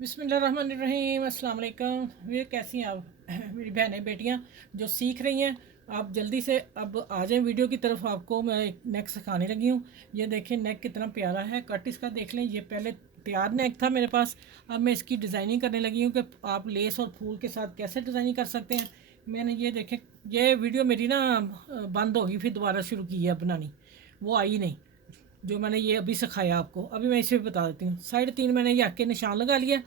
बिस्मिल्लाहिर्रहमानिर्रहीम अस्सलाम वालेकुम। ये कैसी हैं आप मेरी बहनें बेटियां जो सीख रही हैं। आप जल्दी से अब आ जाएं वीडियो की तरफ। आपको मैं एक नेक सिखाने लगी हूँ। ये देखें नेक कितना प्यारा है, कट इसका देख लें। ये पहले तैयार नेक था मेरे पास, अब मैं इसकी डिज़ाइनिंग करने लगी हूँ कि आप लेस और फूल के साथ कैसे डिज़ाइनिंग कर सकते हैं। मैंने ये देखें, ये वीडियो मेरी ना बंद होगी, फिर दोबारा शुरू की है बनानी, वो आई नहीं जो मैंने ये अभी सिखाया आपको। अभी मैं इसे बता देती हूँ। 3.5 मैंने ये आके निशान लगा लिया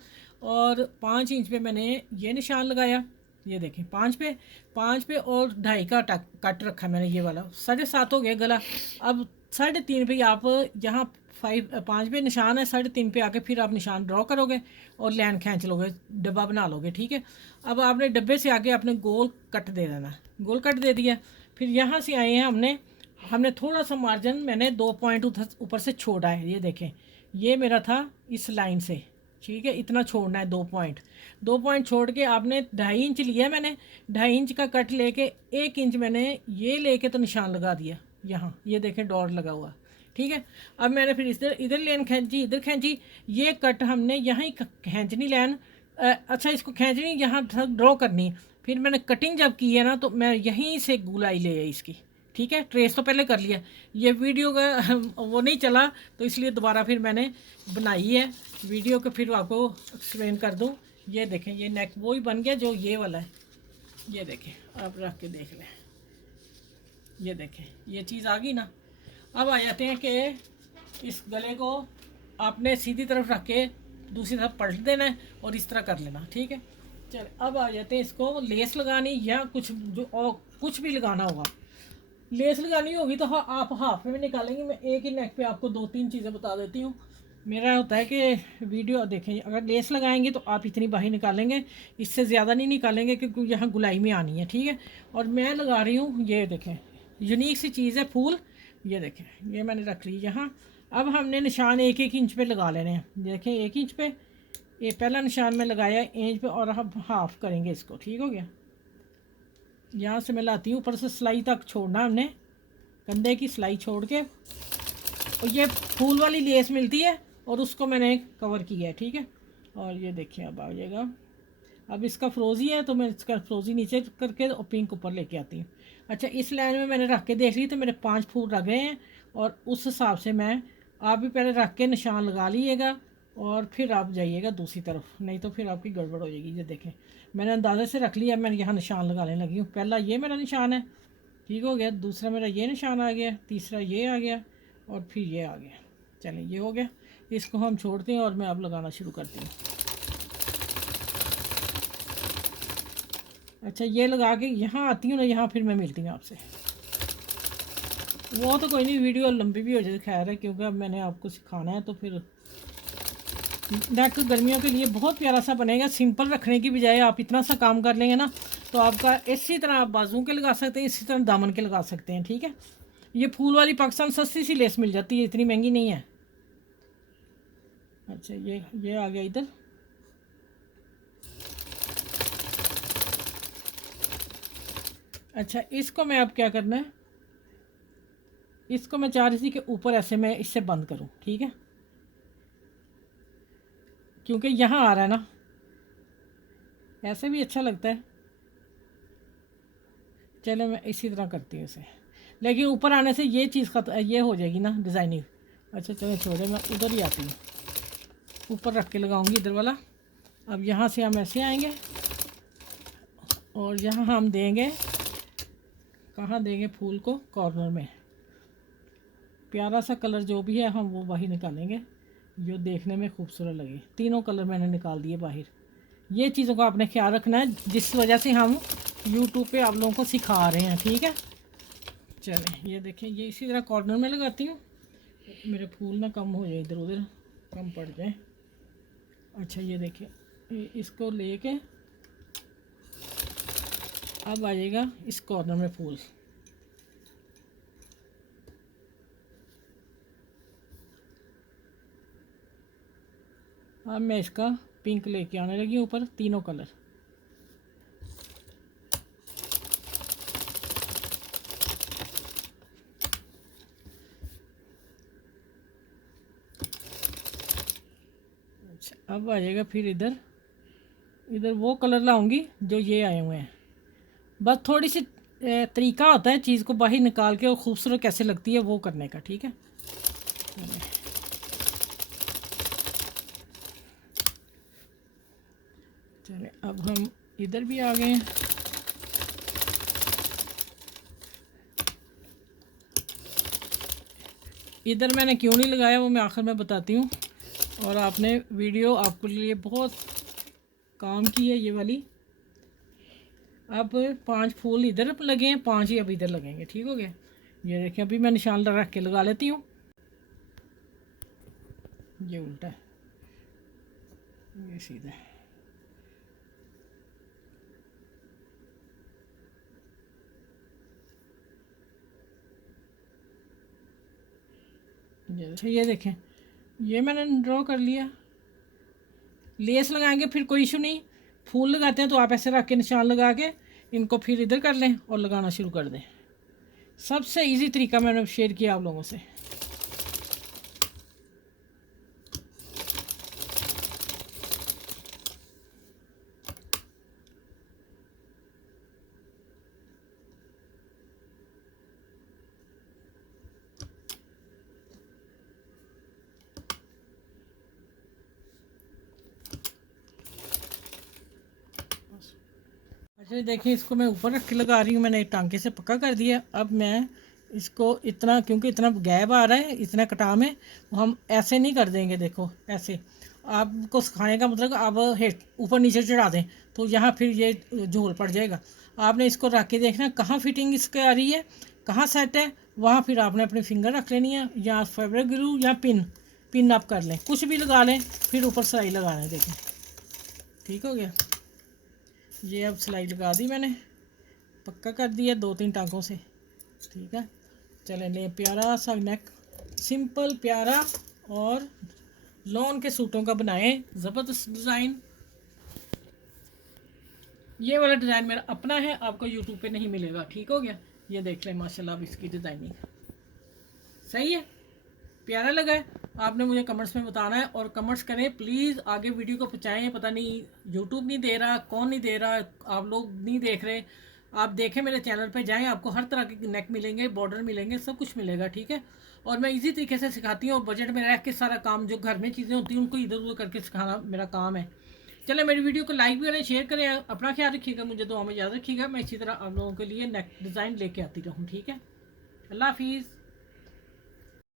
और 5 इंच पे मैंने ये निशान लगाया। ये देखें 5 पे और 2.5 का कट रखा मैंने ये वाला। 7.5 हो गया गला। अब 3.5 पे आप यहाँ 5 पे निशान है, 3.5 पे आके फिर आप निशान ड्रॉ करोगे और लाइन खींच लोगे, डब्बा बना लोगे। ठीक है। अब आपने डब्बे से आगे आपने गोल कट दे देना है। गोल कट दे दिया। फिर यहाँ से आए हैं हमने हमने थोड़ा सा मार्जिन मैंने 2 पॉइंट ऊपर से छोड़ा है। ये देखें, ये मेरा था इस लाइन से। ठीक है, इतना छोड़ना है, 2 पॉइंट छोड़ के आपने 2.5 इंच लिया। मैंने 2.5 इंच का कट लेके 1 इंच मैंने ये लेके तो निशान लगा दिया यहाँ। ये देखें डॉट लगा हुआ। ठीक है। अब मैंने फिर इधर इधर लेन खींची, इधर खींची। ये कट हमने यहाँ ही खींचनी लाइन। अच्छा, इसको खींचनी यहाँ तक ड्रॉ करनी है। फिर मैंने कटिंग जब की है ना, तो मैं यहीं से गुलाई ले आई इसकी। ठीक है, ट्रेस तो पहले कर लिया। ये वीडियो का वो नहीं चला, तो इसलिए दोबारा फिर मैंने बनाई है वीडियो को, फिर आपको एक्सप्लेन कर दूँ। ये देखें, ये नेक वो ही बन गया जो ये वाला है। ये देखें, आप रख के देख लें। ये देखें, ये चीज़ आ गई ना। अब आ जाते हैं कि इस गले को आपने सीधी तरफ रख के दूसरी तरफ पलट देना है और इस तरह कर लेना। ठीक है। चल, अब आ जाते हैं इसको लेस लगानी या कुछ जो और कुछ भी लगाना होगा। लेस लगानी होगी तो हाँ, आप हाफ में निकालेंगे। मैं एक ही नेक पे आपको 2-3 चीज़ें बता देती हूँ। मेरा होता है कि वीडियो देखें, अगर लेस लगाएंगे तो आप इतनी बाही निकालेंगे, इससे ज़्यादा नहीं निकालेंगे क्योंकि यहाँ गुलाई में आनी है। ठीक है। और मैं लगा रही हूँ, ये देखें यूनिक सी चीज़ है, फूल। ये देखें, ये मैंने रख ली यहाँ। अब हमने निशान 1-1 इंच पे लगा लेने हैं। देखें 1 इंच पे ये पहला निशान में लगाया, इंच पे, और हम हाफ करेंगे इसको। ठीक हो गया। यहाँ से मैं लाती हूँ ऊपर से सिलाई तक छोड़ना हमने, कंधे की सिलाई छोड़ के। और ये फूल वाली लेस मिलती है और उसको मैंने कवर किया है। ठीक है। और ये देखिए अब आ जाएगा। अब इसका फ्रोज़ी है तो मैं इसका फ्रोज़ी नीचे करके और पिंक ऊपर लेके आती हूँ। अच्छा, इस लाइन में मैंने रख के देख ली तो मेरे 5 फूल रख गए हैं, और उस हिसाब से मैं, आप भी पहले रख के निशान लगा लीजिएगा और फिर आप जाइएगा दूसरी तरफ, नहीं तो फिर आपकी गड़बड़ हो जाएगी। ये देखें, मैंने अंदाजे से रख लिया। मैंने यहाँ निशान लगाने लगी हूँ। पहला ये मेरा निशान है, ठीक हो गया। दूसरा मेरा ये निशान आ गया, तीसरा ये आ गया, और फिर ये आ गया। चलें, ये हो गया। इसको हम छोड़ते हैं और मैं अब लगाना शुरू करती हूँ। अच्छा, ये लगा के यहाँ आती हूँ ना, यहाँ फिर मैं मिलती हूँ आपसे। वो तो कोई नहीं, वीडियो लंबी भी हो जाए, खैर है, क्योंकि अब मैंने आपको सिखाना है। तो फिर नेक गर्मियों के लिए बहुत प्यारा सा बनेगा। सिंपल रखने की बजाय आप इतना सा काम कर लेंगे ना, तो आपका इसी तरह आप बाजू के लगा सकते हैं, इसी तरह दामन के लगा सकते हैं। ठीक है। ये फूल वाली पाकिस्तान सस्ती सी लेस मिल जाती है, इतनी महंगी नहीं है। अच्छा, ये आ गया इधर। अच्छा, इसको मैं अब क्या करना है, इसको मैं चाह रही थी कि ऊपर ऐसे मैं इससे बंद करूं। ठीक है, क्योंकि यहाँ आ रहा है ना, ऐसे भी अच्छा लगता है। चलो, मैं इसी तरह करती हूँ इसे, लेकिन ऊपर आने से ये चीज़ ये हो जाएगी ना डिज़ाइनिंग। अच्छा चलो छोड़े, मैं उधर ही आती हूँ। ऊपर रख के लगाऊंगी इधर वाला। अब यहाँ से हम ऐसे आएंगे और यहाँ हम देंगे, कहाँ देंगे, फूल को कॉर्नर में। प्यारा सा कलर जो भी है हम वो बाहर निकालेंगे, जो देखने में खूबसूरत लगे। तीनों कलर मैंने निकाल दिए बाहर। ये चीज़ों का आपने ख्याल रखना है, जिस वजह से हम यूट्यूब पे आप लोगों को सिखा रहे हैं। ठीक है। चलें, ये देखें, ये इसी तरह कॉर्नर में लगाती हूँ, मेरे फूल ना कम हो जाए, इधर उधर कम पड़ जाए। अच्छा, ये देखें, इसको लेके अब आ जाएगा इस कॉर्नर में फूल। अब मैं इसका पिंक लेके आने लगी हूँ ऊपर, तीनों कलर। अच्छा, अब आ जाएगा फिर इधर इधर वो कलर लाऊंगी जो ये आए हुए हैं। बस थोड़ी सी तरीका होता है चीज़ को बाहर निकाल के और खूबसूरत कैसे लगती है वो करने का, ठीक है। चले अब हम इधर भी आ गए हैं। इधर मैंने क्यों नहीं लगाया वो मैं आखिर में बताती हूँ। और आपने वीडियो आपके लिए बहुत काम की है ये वाली। अब 5 फूल इधर लगे हैं, 5 ही अब इधर लगेंगे, ठीक हो गया। ये देखें अभी मैं निशान रख के लगा लेती हूँ। ये उल्टा है, ये सीधा है। ये देखें ये मैंने ड्रॉ कर लिया। लेस लगाएंगे फिर कोई इशू नहीं। फूल लगाते हैं तो आप ऐसे रख के निशान लगा के इनको फिर इधर कर लें और लगाना शुरू कर दें। सबसे इजी तरीका मैंने शेयर किया आप लोगों से। अच्छा देखिए इसको मैं ऊपर रख के लगा रही हूँ, मैंने एक टांके से पक्का कर दिया। अब मैं इसको इतना क्योंकि इतना गैप आ रहा है इतना कटा में हम ऐसे नहीं कर देंगे। देखो ऐसे आपको सिखाने का मतलब आप हेड ऊपर नीचे चढ़ा दें तो यहाँ फिर ये झोल पड़ जाएगा। आपने इसको रख के देखना कहाँ फिटिंग इसके आ रही है, कहाँ सेट है, वहाँ फिर आपने अपनी फिंगर रख लेनी है या फेब्रिक ग्लू या पिन आप कर लें, कुछ भी लगा लें, फिर ऊपर सिलाई लगा लें। देखें ठीक हो गया। ये अब सिलाई लगा दी मैंने, पक्का कर दिया 2-3 टांकों से, ठीक है। चलें ले प्यारा सा नेक, सिंपल प्यारा और लॉन के सूटों का बनाएं ज़बरदस्त डिज़ाइन। ये वाला डिज़ाइन मेरा अपना है, आपको यूट्यूब पे नहीं मिलेगा, ठीक हो गया। ये देख लें माशाल्लाह अब इसकी डिज़ाइनिंग सही है, प्यारा लगा है। आपने मुझे कमेंट्स में बताना है और कमेंट्स करें प्लीज़, आगे वीडियो को पहुँचाएँ। पता नहीं यूट्यूब नहीं दे रहा, कौन नहीं दे रहा, आप लोग नहीं देख रहे। आप देखें मेरे चैनल पे जाएं, आपको हर तरह के नेक मिलेंगे, बॉर्डर मिलेंगे, सब कुछ मिलेगा, ठीक है। और मैं इजी तरीके से सिखाती हूँ और बजट में रह के सारा काम जो घर में चीज़ें होती हैं उनको इधर उधर करके सिखाना मेरा काम है। चले मेरी वीडियो को लाइक करें, शेयर करें, अपना ख्याल रखिएगा, मुझे दुआ में याद रखिएगा। मैं इसी तरह आप लोगों के लिए नेक डिज़ाइन लेके आती रहूँ, ठीक है। अल्लाह हाफिज़।